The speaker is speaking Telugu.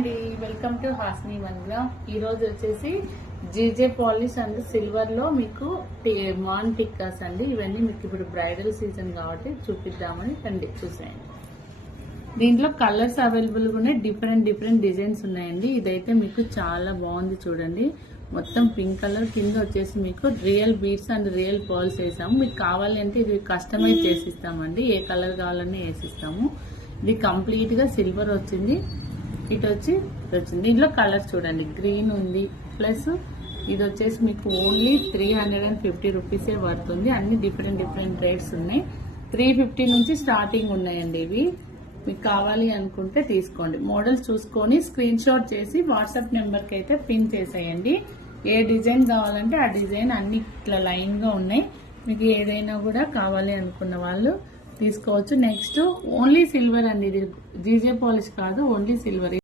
అండి, వెల్కమ్ టు హాస్ని వన్గ్రామ్. ఈ రోజు వచ్చేసి జీజే పాలిష్ అండ్ సిల్వర్ లో మీకు మాన్ టిక్కాస్ అండి. ఇవన్నీ మీకు ఇప్పుడు బ్రైడల్ సీజన్ కాబట్టి చూపిద్దామని రండి చూసేయండి. దీంట్లో కలర్స్ అవైలబుల్ గా ఉన్నాయి, డిఫరెంట్ డిజైన్స్ ఉన్నాయండి. ఇదైతే మీకు చాలా బాగుంది చూడండి. మొత్తం పింక్ కలర్ కింద వచ్చేసి మీకు real beads and real pearls వేసాము. మీకు కావాలంటే ఇది కస్టమైజ్ చేసిస్తామండి, ఏ కలర్ కావాలని వేసిస్తాము. ఇది కంప్లీట్ గా సిల్వర్ వచ్చింది. ఇటు వచ్చింది. దీంట్లో కలర్స్ చూడండి, గ్రీన్ ఉంది, ప్లస్ ఇది వచ్చేసి మీకు ఓన్లీ 350 రూపీసే పడుతుంది. అన్ని డిఫరెంట్ రేట్స్ ఉన్నాయి. 350 నుంచి స్టార్టింగ్ ఉన్నాయండి. ఇవి మీకు కావాలి అనుకుంటే తీసుకోండి. మోడల్స్ చూసుకొని స్క్రీన్ షాట్ చేసి వాట్సాప్ నెంబర్కి అయితే పిన్ చేసేయండి. ఏ డిజైన్ కావాలంటే ఆ డిజైన్ అన్ని ఇట్లా లైన్ గా ఉన్నాయి. మీకు ఏదైనా కూడా కావాలి అనుకున్న వాళ్ళు తీసుకోవచ్చు. నెక్స్ట్ ఓన్లీ సిల్వర్ అండి, ఇది జీజే పాలిష్ కాదు, ఓన్లీ సిల్వర్.